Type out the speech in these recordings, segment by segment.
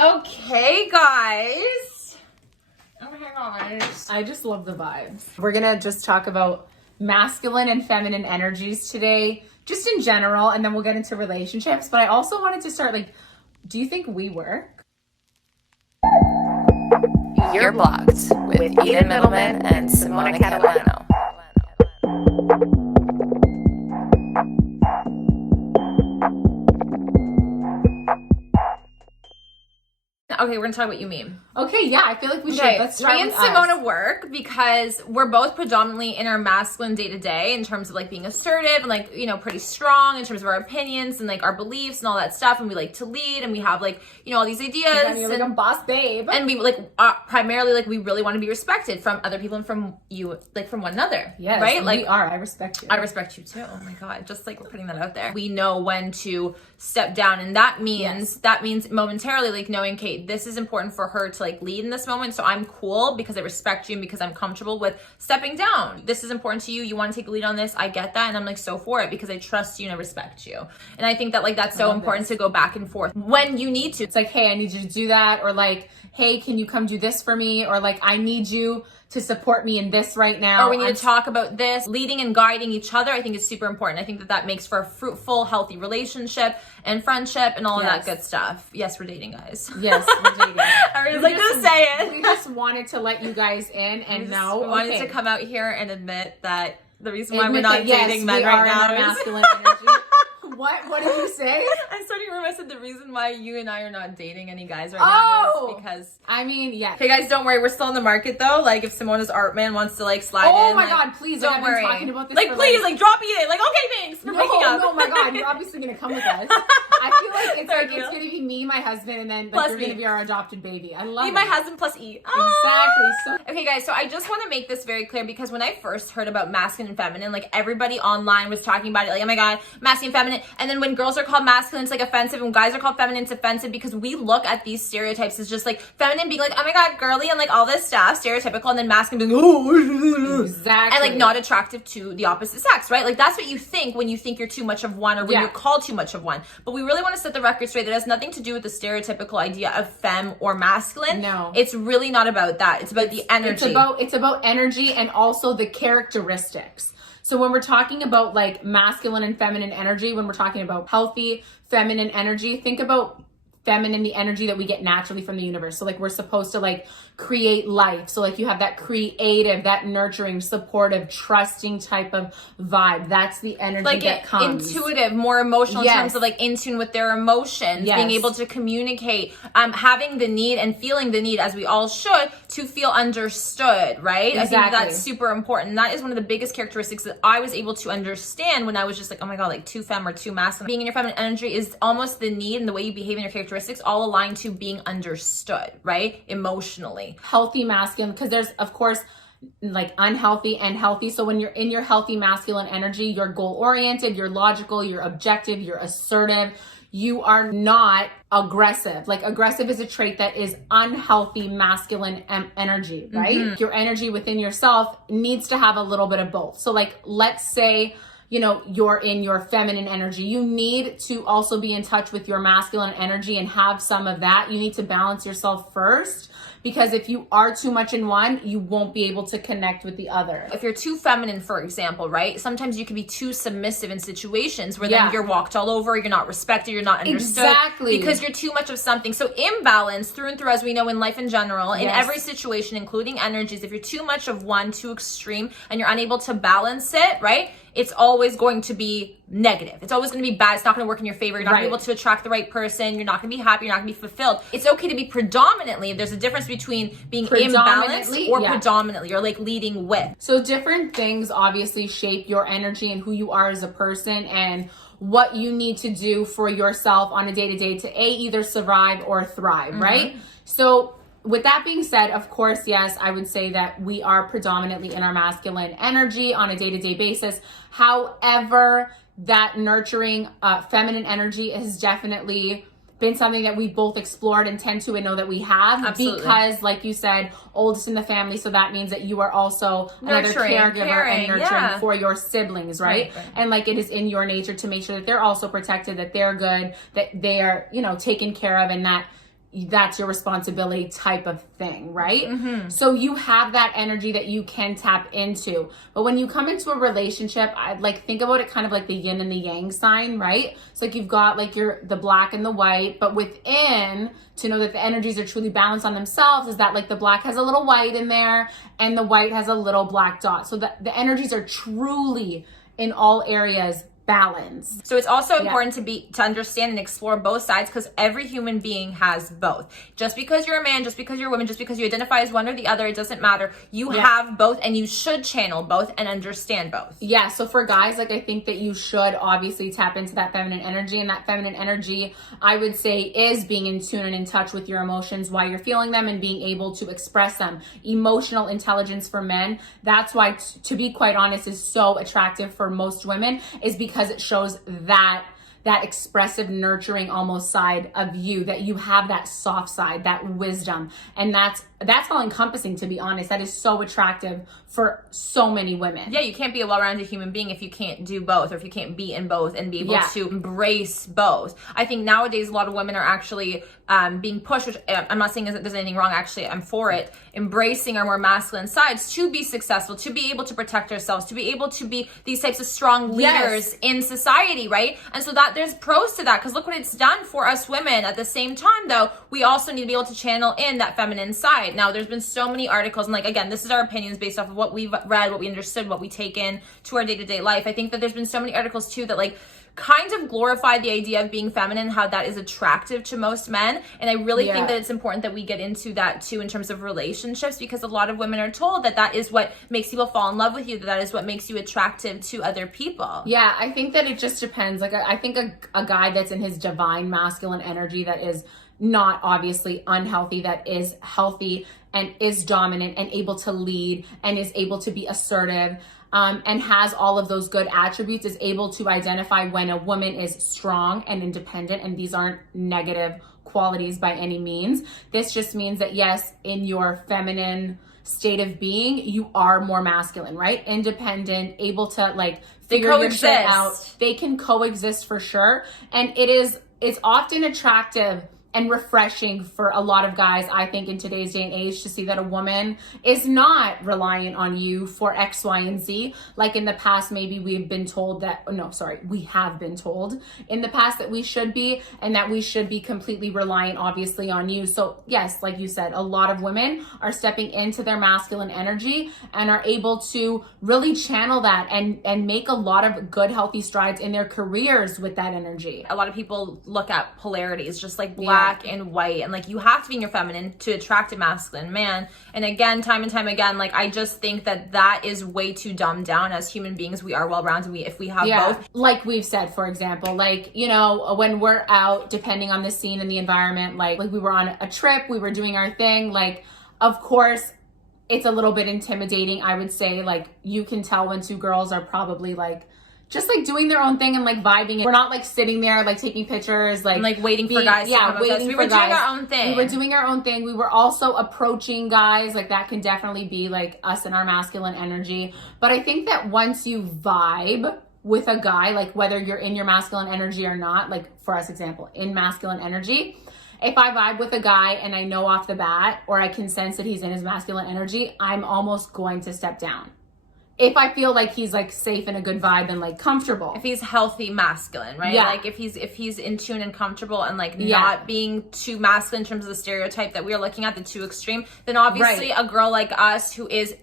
Okay, guys. Oh my gosh. I just love the vibes. We're gonna just talk about masculine and feminine energies today, just in general, and then we'll get into relationships. But I also wanted to start, do you think we work? You're Blocked with Eden Middleman and Simona Catalano. Okay, we're gonna talk about you meme. Okay, yeah, I feel like we should. Okay, Let's start me and with Simona us. work because we're both predominantly in our masculine day to day in terms of being assertive and pretty strong in terms of our opinions and our beliefs and all that stuff. And we like to lead and we have all these ideas. Yeah, you're like a boss babe. And we primarily we really want to be respected from other people and from you, from one another. Yes, right? we are. I respect you. I respect you too. Oh my god, just we're putting that out there. We know when to step down, and that means momentarily knowing, Kate, this is important for her to lead in this moment. So I'm cool because I respect you and because I'm comfortable with stepping down. This is important to you. You want to take the lead on this. I get that, and I'm so for it because I trust you and I respect you. And I think that that's so important to go back and forth when you need to. It's hey, I need you to do that, or hey, can you come do this for me, or I need you to support me in this right now. Or we need to talk about this. Leading and guiding each other, I think is super important. I think that makes for a fruitful, healthy relationship and friendship and all of that good stuff. Yes, we're dating, guys. Yes, we're dating. I was to say it. We just wanted to let you guys in and we wanted to come out here and admit that the reason why we're not dating men right now is masculine energy. What did you say? I'm starting to remember I said the reason why you and I are not dating any guys right now is because... yeah. Okay, guys, don't worry. We're still in the market, though. If Simona's art man wants to, slide in. Oh, my God, please. Don't worry. Been talking about this please, drop me in. Okay, thanks. We're breaking up. No, my God. You're obviously going to come with us. I feel it's it's going to be me, my husband, and then you're going to be our adopted baby. I love it. Me, my husband, plus E. Exactly. Okay, guys, so I just want to make this very clear because when I first heard about masculine and feminine, everybody online was talking about it. Oh, my God, masculine and feminine. And then when girls are called masculine, it's offensive, and when guys are called feminine, it's offensive because we look at these stereotypes as just feminine being oh my God, girly, and all this stuff, stereotypical, and then masculine being exactly, and not attractive to the opposite sex, right? That's what you think when you think you're too much of one or when you're called too much of one. But we really want to set the record straight. That has nothing to do with the stereotypical idea of femme or masculine. No, it's really not about that. It's about the energy. It's about energy and also the characteristics. So when we're talking about masculine and feminine energy, when we're talking about healthy feminine energy, think about feminine, the energy that we get naturally from the universe. So we're supposed to create life. So you have that creative, that nurturing, supportive, trusting type of vibe. That's the energy that comes. Intuitive, more emotional in terms of in tune with their emotions, being able to communicate, having the need and feeling the need, as we all should, to feel understood, right? Exactly. I think that's super important. That is one of the biggest characteristics that I was able to understand when I was just oh my God, too femme or too masculine. Being in your feminine energy is almost the need and the way you behave in your characteristics all aligned to being understood, right? Emotionally. Healthy masculine, because there's, of course, unhealthy and healthy. So when you're in your healthy masculine energy, you're goal-oriented, you're logical, you're objective, you're assertive. You are not aggressive. Aggressive is a trait that is unhealthy masculine energy, right? Mm-hmm. Your energy within yourself needs to have a little bit of both. So let's say, you're in your feminine energy. You need to also be in touch with your masculine energy and have some of that. You need to balance yourself first, because if you are too much in one, you won't be able to connect with the other. If you're too feminine, for example, right? Sometimes you can be too submissive in situations where then you're walked all over, you're not respected, you're not understood. Exactly. Because you're too much of something. So imbalance through and through, as we know in life in general, in every situation, including energies, if you're too much of one, too extreme, and you're unable to balance it, right? It's always going to be negative. It's always going to be bad. It's not going to work in your favor. You're not going to be able to attract the right person. You're not going to be happy. You're not going to be fulfilled. It's okay to be predominantly. There's a difference between being imbalanced or predominantly, or leading with. So different things obviously shape your energy and who you are as a person, and what you need to do for yourself on a day-to-day to either survive or thrive, right? So with that being said, of course, yes, I would say that we are predominantly in our masculine energy on a day-to-day basis. However, that nurturing feminine energy has definitely been something that we've both explored and tend to and know that we have. Absolutely. Because, like you said, oldest in the family, so that means that you are also another caregiver and nurturing for your siblings, right? And it is in your nature to make sure that they're also protected, that they're good, that they are, taken care of, and that that's your responsibility type of thing, right? So you have that energy that you can tap into. But when you come into a relationship, I like think about it kind of like the yin and the yang sign, right? It's like you've got like the black and the white, but within, to know that the energies are truly balanced on themselves, is that like the black has a little white in there and the white has a little black dot. So the energies are truly in all areas balance. So it's also important to understand and explore both sides, because every human being has both. Just because you're a man, just because you're a woman, just because you identify as one or the other, it doesn't matter. You have both, and you should channel both and understand both. Yeah, so for guys, like I think that you should obviously tap into that feminine energy, and that feminine energy, I would say, is being in tune and in touch with your emotions while you're feeling them and being able to express them. Emotional intelligence for men, that's why, to be quite honest, is so attractive for most women, is because it shows that expressive, nurturing almost side of you, that you have that soft side, that wisdom. And that's all encompassing, to be honest. That is so attractive for so many women. Yeah, you can't be a well-rounded human being if you can't do both, or if you can't be in both and be able to embrace both. I think nowadays a lot of women are actually being pushed, which I'm not saying that there's anything wrong, actually I'm for it, embracing our more masculine sides to be successful, to be able to protect ourselves, to be able to be these types of strong leaders in society, right? And so that there's pros to that, because look what it's done for us women. At the same time though, we also need to be able to channel in that feminine side. Now there's been so many articles, and like again, this is our opinions based off of what we've read, what we understood, what we take in to our day-to-day life. I think that there's been so many articles too that like kind of glorify the idea of being feminine, how that is attractive to most men. And I really think that it's important that we get into that too in terms of relationships, because a lot of women are told that that is what makes people fall in love with you, that is what makes you attractive to other people. Yeah, I think that it just depends. Like I think a guy that's in his divine masculine energy, that is not obviously unhealthy, that is healthy and is dominant and able to lead and is able to be assertive, and has all of those good attributes, is able to identify when a woman is strong and independent. And these aren't negative qualities by any means. This just means that yes, in your feminine state of being, you are more masculine, right? Independent, able to like figure your shit out. They can coexist for sure. And it's often attractive and refreshing for a lot of guys, I think, in today's day and age, to see that a woman is not reliant on you for X, Y, and Z. Like in the past, maybe we have been told we have been told in the past that we should be, and that we should be completely reliant, obviously, on you. So yes, like you said, a lot of women are stepping into their masculine energy and are able to really channel that and make a lot of good, healthy strides in their careers with that energy. A lot of people look at polarity as just like black and white, and like you have to be in your feminine to attract a masculine man. And again, time and time again, like I just think that is way too dumbed down. As human beings, we are well-rounded. If we have both, like we've said, for example, like, you know, when we're out, depending on the scene and the environment, like we were on a trip, we were doing our thing, like of course it's a little bit intimidating, I would say. Like you can tell when two girls are probably like just like doing their own thing and like vibing. We're not like sitting there like taking pictures, like, and, like waiting for guys to come with us. We were doing our own thing. We were doing our own thing. We were also approaching guys. Like that can definitely be like us and our masculine energy. But I think that once you vibe with a guy, like whether you're in your masculine energy or not, like for us example, in masculine energy, if I vibe with a guy and I know off the bat, or I can sense that he's in his masculine energy, I'm almost going to step down. If I feel like he's like safe and a good vibe and like comfortable. If he's healthy masculine, right? Yeah. Like if he's in tune and comfortable and like not being too masculine in terms of the stereotype that we're looking at, the too extreme, then obviously a girl like us who is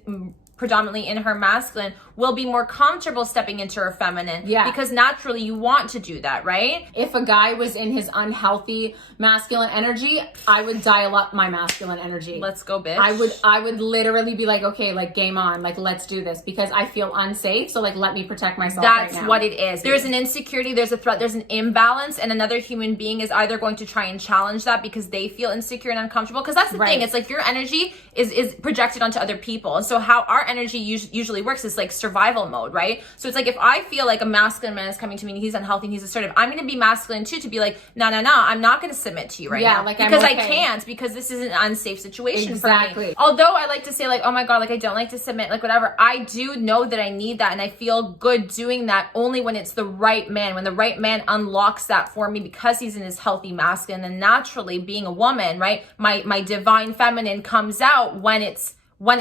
predominantly in her masculine will be more comfortable stepping into her feminine. Yeah. Because naturally you want to do that, right? If a guy was in his unhealthy masculine energy, I would dial up my masculine energy. Let's go, bitch. I would literally be like, okay, like game on, like let's do this, because I feel unsafe. So like let me protect myself. That's right now. what it is. There's an insecurity, there's a threat, there's an imbalance, and another human being is either going to try and challenge that because they feel insecure and uncomfortable. Because that's the thing. It's like your energy is projected onto other people. And so how our energy usually works is like survival mode, right? So it's like, if I feel like a masculine man is coming to me and he's unhealthy and he's assertive, I'm going to be masculine too, to be like, no, I'm not going to submit to you right now. Like, because I can't, because this is an unsafe situation for Exactly. me. Although I like to say like, oh my God, like I don't like to submit, like whatever. I do know that I need that, and I feel good doing that only when it's the right man, when the right man unlocks that for me, because he's in his healthy masculine. And naturally, being a woman, right, my divine feminine comes out when it's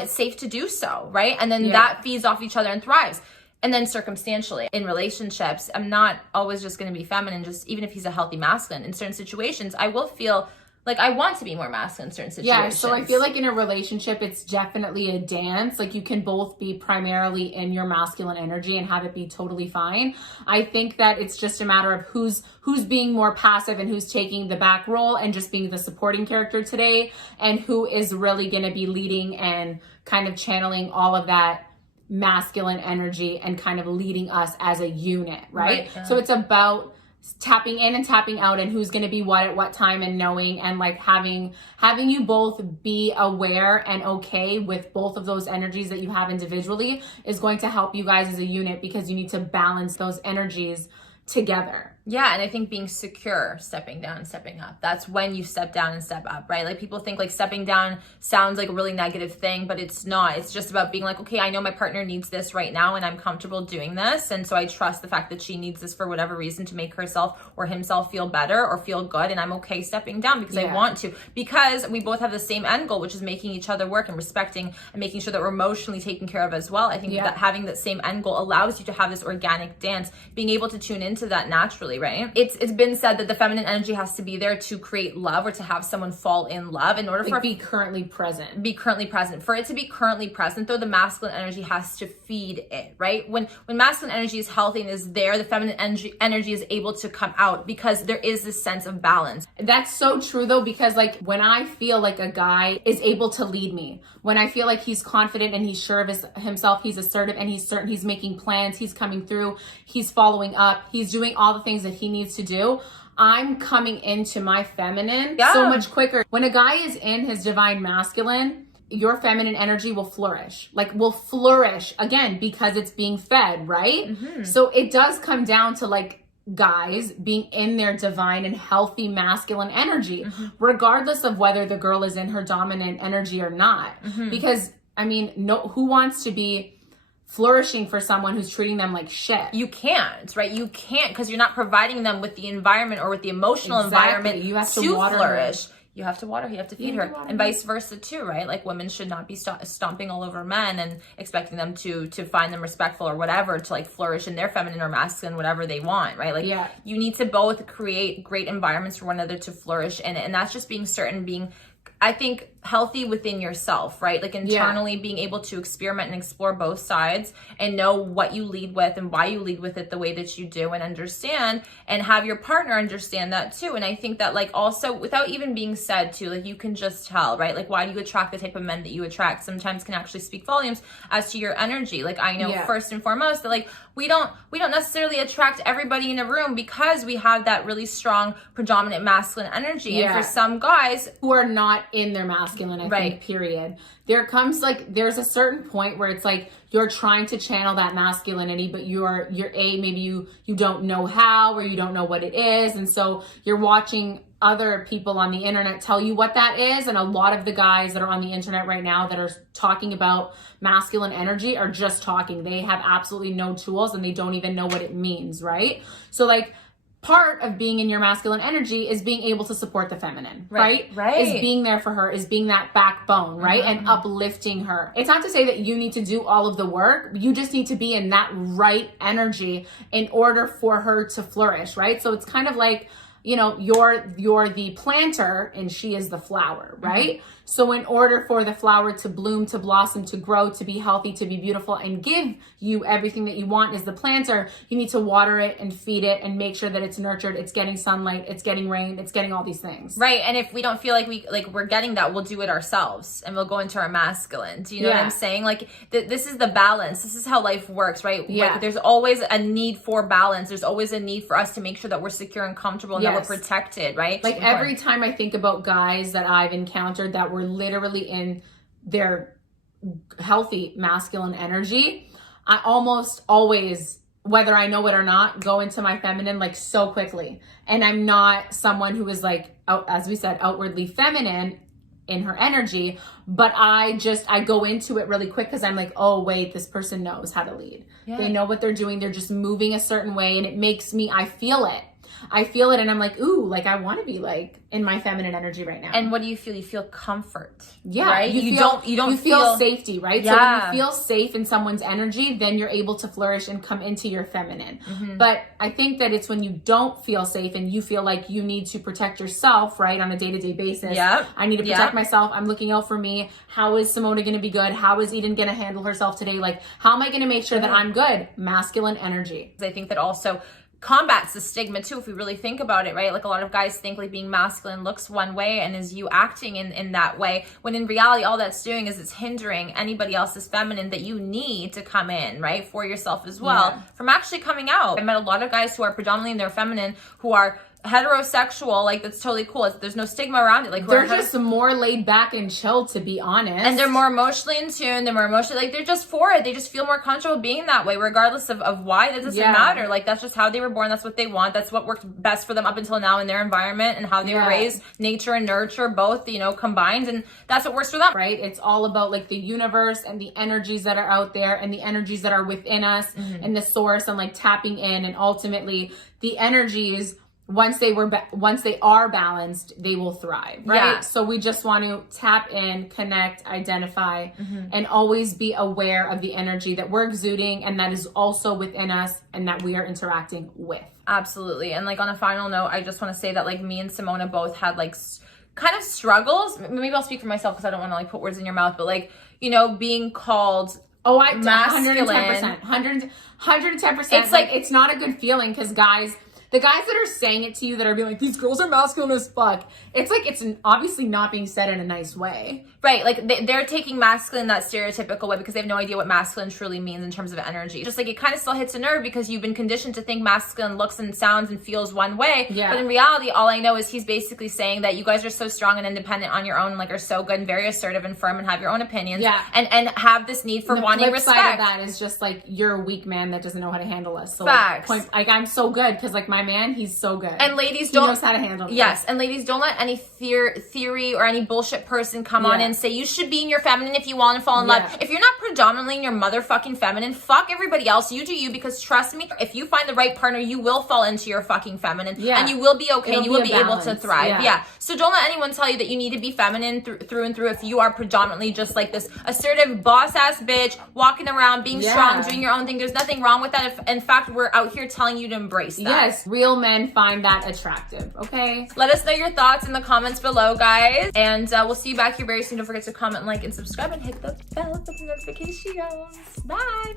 safe to do so, right? And then that feeds off each other and thrives. And then circumstantially, in relationships, I'm not always just going to be feminine, just even if he's a healthy masculine. In certain situations, I will feel like I want to be more masculine in certain situations. Yeah, so I feel like in a relationship, it's definitely a dance. Like, you can both be primarily in your masculine energy and have it be totally fine. I think that it's just a matter of who's being more passive and who's taking the back role and just being the supporting character today, and who is really going to be leading and kind of channeling all of that masculine energy and kind of leading us as a unit, right? Yeah. So it's about tapping in and tapping out, and who's going to be what at what time, and knowing, and like having you both be aware and okay with both of those energies that you have individually is going to help you guys as a unit, because you need to balance those energies together. Yeah, and I think being secure, stepping down and stepping up, that's when you step down and step up, right? Like, people think like stepping down sounds like a really negative thing, but it's not. It's just about being like, okay, I know my partner needs this right now and I'm comfortable doing this. And so I trust the fact that she needs this for whatever reason to make herself or himself feel better or feel good. And I'm okay stepping down because I want to, because we both have the same end goal, which is making each other work and respecting and making sure that we're emotionally taken care of as well. I think that having that same end goal allows you to have this organic dance, being able to tune into that naturally, right? It's been said that the feminine energy has to be there to create love or to have someone fall in love in order for be currently present. For it to be currently present, though, the masculine energy has to feed it, right? When masculine energy is healthy and is there, the feminine energy is able to come out, because there is this sense of balance. That's so true though, because like when I feel like a guy is able to lead me, when I feel like he's confident and he's sure of himself, he's assertive and he's certain, he's making plans, he's coming through, he's following up, he's doing all the things that he needs to do, I'm coming into my feminine so much quicker. When a guy is in his divine masculine, your feminine energy will flourish. Like, will flourish again, because it's being fed, right? Mm-hmm. So it does come down to like guys being in their divine and healthy masculine energy, regardless of whether the girl is in her dominant energy or not. Because I mean, who wants to be flourishing for someone who's treating them like shit? You can't, right? You can't, because you're not providing them with the environment or with the emotional environment you have to flourish. Her. You have to water her, you have to feed her, and vice versa too, right? Like, women should not be stomping all over men and expecting them to find them respectful or whatever, to like flourish in their feminine or masculine, whatever they want, right? Like, you need to both create great environments for one another to flourish in it, and that's just being certain, being, I think, healthy within yourself, right? Like, internally being able to experiment and explore both sides and know what you lead with and why you lead with it the way that you do, and understand and have your partner understand that too. And I think that, like, also without even being said to, like, you can just tell, right? Like, why do you attract the type of men that you attract sometimes can actually speak volumes as to your energy. Like, I know first and foremost that, like, we don't necessarily attract everybody in a room, because we have that really strong predominant masculine energy. And for some guys who are not in their masculine, I think, period, there's a certain point where it's like you're trying to channel that masculinity, but you're maybe you don't know how, or you don't know what it is, and so you're watching other people on the internet tell you what that is. And a lot of the guys that are on the internet right now that are talking about masculine energy are just talking. They have absolutely no tools and they don't even know what it means, right? So like, part of being in your masculine energy is being able to support the feminine, right? Is being there for her, is being that backbone, right? And uplifting her. It's not to say that you need to do all of the work. You just need to be in that right energy in order for her to flourish, right? So it's kind of like, you know, you're the planter and she is the flower, right? So in order for the flower to bloom, to blossom, to grow, to be healthy, to be beautiful, and give you everything that you want as the planter, you need to water it and feed it and make sure that it's nurtured, it's getting sunlight, it's getting rain, it's getting all these things. Right. And if we don't feel like we're getting that, we'll do it ourselves and we'll go into our masculine. Do you know what I'm saying? Like, this is the balance. This is how life works, right? Yeah. Like, there's always a need for balance. There's always a need for us to make sure that we're secure and comfortable and that we're protected, right? Like, every time I think about guys that I've encountered that were literally in their healthy masculine energy, I almost always, whether I know it or not, go into my feminine like so quickly. And I'm not someone who is like, as we said, outwardly feminine in her energy, but I go into it really quick because I'm like, oh wait, this person knows how to lead. Yeah. They know what they're doing. They're just moving a certain way, and it makes me, I feel it and I'm like, ooh, like I want to be like in my feminine energy right now. And what do you feel? You feel comfort. Yeah. Right? You don't feel safety, right? Yeah. So when you feel safe in someone's energy, then you're able to flourish and come into your feminine. Mm-hmm. But I think that it's when you don't feel safe and you feel like you need to protect yourself, right? On a day-to-day basis. Yep. I need to protect myself. I'm looking out for me. How is Simona going to be good? How is Eden going to handle herself today? Like, how am I going to make sure that I'm good? Masculine energy. I think that also combats the stigma too, if we really think about it, right? Like a lot of guys think like being masculine looks one way and is you acting in that way, when in reality all that's doing is it's hindering anybody else's feminine that you need to come in, right, for yourself as well, from actually coming out. I met a lot of guys who are predominantly in their feminine, who are heterosexual, like that's totally cool. There's no stigma around it. Like they're just more laid back and chill, to be honest. And they're more emotionally in tune. They're more emotionally, like they're just for it. They just feel more comfortable being that way, regardless of why. That doesn't matter. Like that's just how they were born. That's what they want. That's what worked best for them up until now in their environment and how they were raised. Nature and nurture, both, combined, and that's what works for them. Right? It's all about like the universe and the energies that are out there and the energies that are within us and the source, and like tapping in, and ultimately the energies, once they are balanced, they will thrive, right? Yeah. So we just want to tap in, connect, identify, and always be aware of the energy that we're exuding and that is also within us and that we are interacting with. Absolutely. And like on a final note, I just want to say that like me and Simona both had like kind of struggles. Maybe I'll speak for myself because I don't want to like put words in your mouth, but like, being called masculine. 110%. It's like, it's not a good feeling because the guys that are saying it to you, that are being like, these girls are masculine as fuck, it's like, it's obviously not being said in a nice way. Right, like they're taking masculine in that stereotypical way because they have no idea what masculine truly means in terms of energy. Just like it kind of still hits a nerve because you've been conditioned to think masculine looks and sounds and feels one way. Yeah. But in reality, all I know is he's basically saying that you guys are so strong and independent on your own, and like are so good and very assertive and firm and have your own opinions. Yeah. And have this need for wanting respect. The flip side of that is just like, you're a weak man that doesn't know how to handle us. So facts. Like I'm so good because like my man, he's so good. And ladies, he knows how to handle it. Yes, and ladies, don't let any theory or any bullshit person come on and say you should be in your feminine if you want to fall in love. If you're not predominantly in your motherfucking feminine, fuck everybody else. You do you, because trust me, if you find the right partner, you will fall into your fucking feminine, and you will be okay. You will be able to thrive. Yeah. So don't let anyone tell you that you need to be feminine through and through if you are predominantly just like this assertive boss ass bitch walking around being strong, doing your own thing. There's nothing wrong with that. If in fact we're out here telling you to embrace that. Yes, real men find that attractive. Okay. Let us know your thoughts in the comments below, guys, and we'll see you back here very soon. Don't forget to comment, like, and subscribe, and hit the bell for the notifications. Bye.